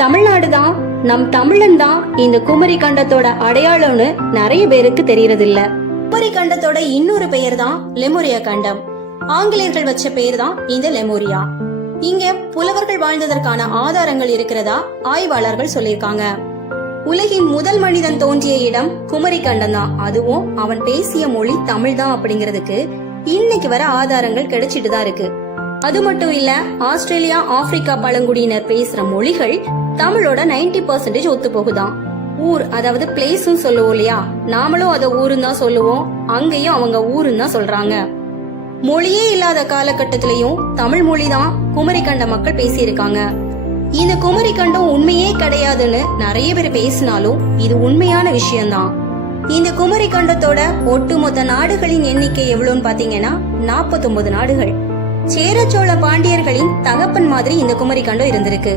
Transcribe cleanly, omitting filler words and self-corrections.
தமிழ்நாடு தான், நம் தமிழன் தான் இந்த குமரி கண்டத்தோட அடையாளம்னு நிறைய பேருக்கு தெரியறது இல்ல. குமரி கண்டத்தோட இன்னொரு பெயர் தான் லெமூரியா கண்டம். ஆங்கிலேயர்கள் வச்ச பெயர் தான் இந்த லெமூரியா. இங்க புலவர்கள் வாழ்ந்ததற்கான ஆதாரங்கள் இருக்கிறதா ஆய்வாளர்கள் சொல்லியிருக்காங்க. உலகின் முதல் மனிதன் தோன்றிய இடம் குமரி கண்டம் தான். அதுவும் அவன் பேசிய மொழி தமிழ் தான் அப்படிங்கறதுக்கு இன்னைக்கு வர ஆதாரங்கள் கிடைச்சிட்டு தான் இருக்கு. அது மட்டும் இல்ல, ஆஸ்திரேலியா ஆப்பிரிக்கா பழங்குடியினர் பேசுற மொழிகள் தமிழோட 90% ஒத்து போகுதான். ஊர், அதாவது பிளேஸும் சொல்லுவோம் இல்லையா, நாமளும் அத ஊருன்னு தான் சொல்லுவோம், அங்கேயும் அவங்க ஊருன்னு தான் சொல்றாங்க. மொழியே இல்லாத காலகட்டத்திலயும் தமிழ் மொழிதான் குமரி கண்ட மக்கள் பேசியிருக்காங்க. இந்த குமரி கண்டம் உண்மையே கிடையாதுன்னு நிறைய பேர் பேசினாலும் இது உண்மையான விஷயம்தான். இந்த குமரி கண்டத்தோட ஒட்டுமொத்த நாடுகளின் எண்ணிக்கை எவ்வளவுன்னு பாத்தீங்கன்னா 49 நாடுகள். சேர சோழ பாண்டியர்களின் தகப்பன் மாதிரி இந்த குமரி கண்டம் இருந்திருக்கு.